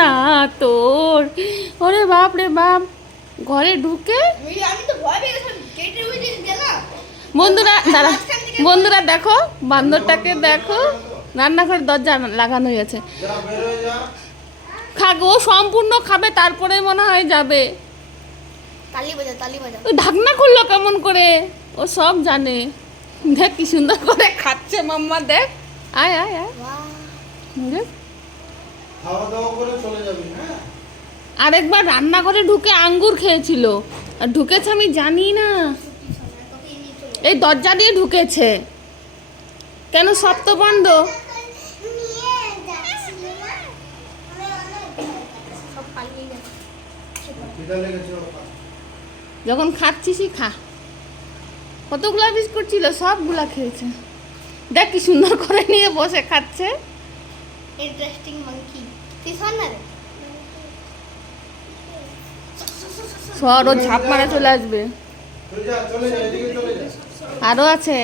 না তোর। ওরে বাপ রে বাপ। ঘরে ঢুকে বন্ধুরা দাঁড়া। বন্ধুরা দেখো বান্দরটাকে দেখো। রান্নাঘর দরজা লাগানো হয়েছে। হয়ে খাক ও সম্পূর্ণ খাবে তারপরে মনে হয় যাবে। ঢাকনা খুললো কেমন করে? ও সব জানে। দেখ কি সুন্দর করে খাচ্ছে মাম্মা দেখ। আয় আয় আয়। দেখ। খাওয়া দাওয়া করে চলে যাবি হ্যাঁ? আরেকবার রান্নাঘরে ঢুকে আঙ্গুর খেয়েছিল। আর ঢুকেছে আমি জানি না। এই দরজা দিয়ে ঢুকেছে। কেন সব তো বন্ধ। যখন খাচ্ছিসই খা। কতগুলা বিস্কুট ছিল? সবগুলা খেয়েছে। দেখ কি সুন্দর করে নিয়ে বসে খাচ্ছে। ইন্টারেস্টিং মাঙ্কি তুই শোন না সর ও ঝাঁপ মারা চলে আসবে। আরও আছে।